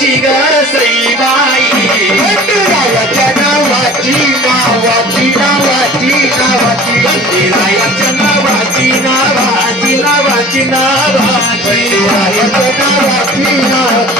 नावाची ग सईबाई खंडेरायाच्या नावाची नावाची नावाची नावाची खंडेरायाच्या नावाची नावाची नावाची नावाची खंडेरायाच्या नावाची नावाची